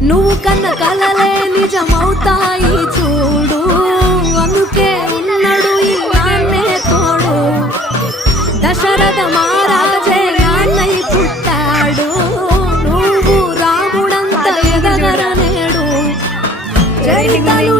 నువ్వు కన్న కలలే నిజమవుతాయి చూడు, అందుకే ఉన్నాడు ఈ నాన్నే తోడు. దశరథ మహారాజే నాన్నై పుట్టాడు, నువ్వు రాముడంత ఎదగర నేడు. చరితలు